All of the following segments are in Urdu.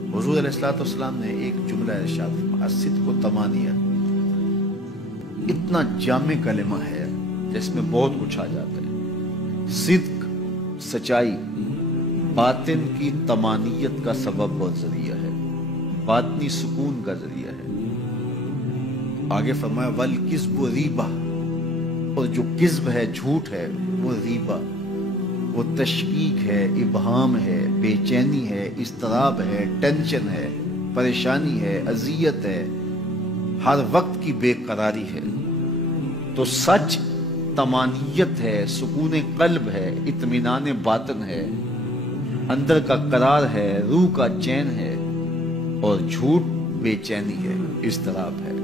حضور علیہ السلام نے ایک جملہ ارشاد فرمایا، صدق و تمانیت اتنا جامع کلمہ ہے جس میں بہت کچھ آ جاتا ہے۔ صدق سچائی باطن کی تمانیت کا سبب اور ذریعہ ہے، باطنی سکون کا ذریعہ ہے۔ آگے فرمایا والکذب ریبہ، اور جو کذب ہے، جھوٹ ہے، وہ ریبہ، وہ تشکیک ہے، ابہام ہے، بے چینی ہے، اضطراب ہے، ٹینشن ہے، پریشانی ہے، اذیت ہے، ہر وقت کی بے قراری ہے۔ تو سچ طمانیت ہے، سکون قلب ہے، اطمینان باطن ہے، اندر کا قرار ہے، روح کا چین ہے، اور جھوٹ بے چینی ہے، اضطراب ہے،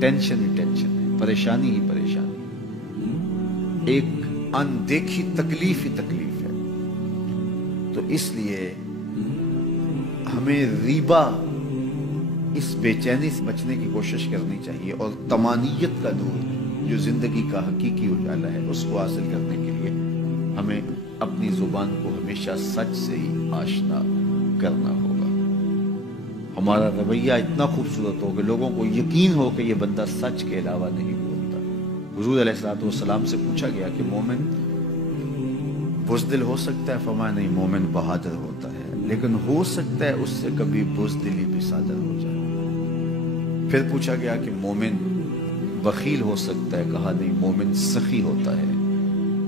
ٹینشن ہی ٹینشن ہے، پریشانی ہی پریشانی ہے، ایک اندیکھی تکلیف ہی تکلیف ہے۔ تو اس لیے ہمیں ریبہ، اس بے چینی سے بچنے کی کوشش کرنی چاہیے، اور طمانیت کا نور جو زندگی کا حقیقی اجالا ہے اس کو حاصل کرنے کے لیے ہمیں اپنی زبان کو ہمیشہ سچ سے ہی آشنا کرنا ہوگا۔ ہمارا رویہ اتنا خوبصورت ہو کہ لوگوں کو یقین ہو کہ یہ بندہ سچ کے علاوہ نہیں بولتا۔ حضور علیہ السلام سے پوچھا گیا کہ مومن بزدل ہو سکتا ہے؟ فرمایا نہیں، مومن بہادر ہوتا ہے، لیکن ہو سکتا ہے اس سے کبھی بزدلی بھی صادر ہو جائے۔ پھر پوچھا گیا کہ مومن بخیل ہو سکتا ہے؟ کہا نہیں، مومن سخی ہوتا ہے،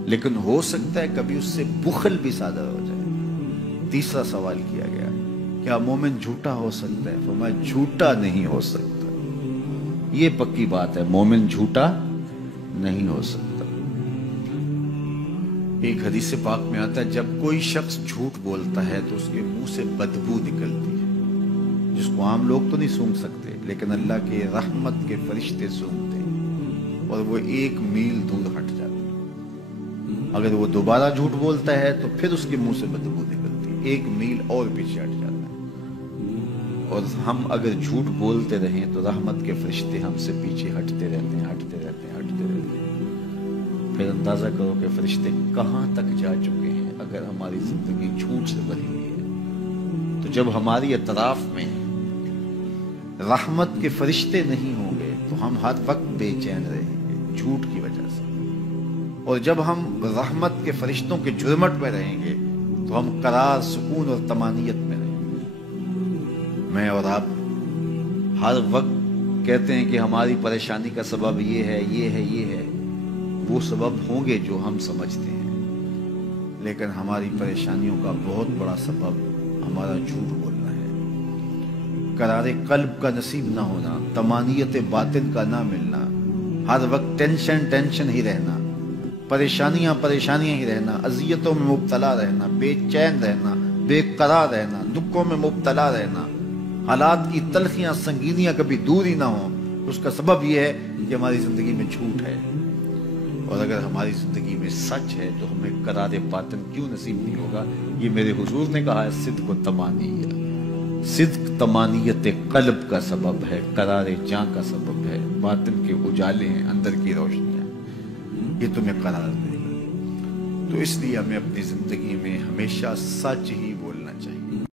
لیکن ہو سکتا ہے کبھی اس سے بخل بھی صادر ہو جائے۔ تیسرا سوال کیا گیا، کیا مومن جھوٹا ہو سکتا ہے؟ فرمایا جھوٹا نہیں ہو سکتا، یہ پکی بات ہے، مومن جھوٹا نہیں ہو سکتا۔ ایک حدیث پاک میں آتا ہے جب کوئی شخص جھوٹ بولتا ہے تو اس کے منہ سے بدبو نکلتی ہے، جس کو عام لوگ تو نہیں سونگھ سکتے، لیکن اللہ کے رحمت کے فرشتے سونگھتے ہیں، اور وہ 1 میل دور ہٹ جاتے ہیں۔ اگر وہ دوبارہ جھوٹ بولتا ہے تو پھر اس کے منہ سے بدبو نکلتی ہے، 1 میل اور پیچھے ہٹ جاتا ہے۔ اور ہم اگر جھوٹ بولتے رہیں تو رحمت کے فرشتے ہم سے پیچھے ہٹتے رہتے ہیں، ہٹتے رہتے ہیں، ہٹتے رہتے ہیں۔ پھر اندازہ کرو کہ فرشتے کہاں تک جا چکے ہیں اگر ہماری زندگی جھوٹ سے بھری ہوئی ہے۔ تو جب ہماری اطراف میں رحمت کے فرشتے نہیں ہوں گے تو ہم ہر وقت بے چین رہیں گے جھوٹ کی وجہ سے، اور جب ہم رحمت کے فرشتوں کے جرمٹ میں رہیں گے تو ہم قرار، سکون اور طمانیت میں رہیں گے۔ میں اور آپ ہر وقت کہتے ہیں کہ ہماری پریشانی کا سبب یہ ہے، یہ ہے، یہ ہے۔ وہ سبب ہوں گے جو ہم سمجھتے ہیں، لیکن ہماری پریشانیوں کا بہت بڑا سبب ہمارا جھوٹ بولنا ہے، قرار قلب کا نصیب نہ ہونا، طمانیت باطن کا نہ ملنا، ہر وقت ٹینشن ہی رہنا، پریشانیاں ہی رہنا، اذیتوں میں مبتلا رہنا، بے چین رہنا، بے قرار رہنا، دکھوں میں مبتلا رہنا، حالات کی تلخیاں، سنگینیاں کبھی دور ہی نہ ہوں۔ اس کا سبب یہ ہے کہ ہماری زندگی میں جھوٹ ہے، اور اگر ہماری زندگی میں سچ ہے تو ہمیں قرار باطن کیوں نصیب نہیں ہوگا؟ یہ میرے حضور نے کہا ہے، صدق و تمانیت، صدق طمانیت قلب کا سبب ہے، قرار جاں کا سبب ہے، باطن کے اجالے ہیں، اندر کی روشنیاں، یہ تمہیں قرار دے گا۔ تو اس لیے ہمیں اپنی زندگی میں ہمیشہ سچ ہی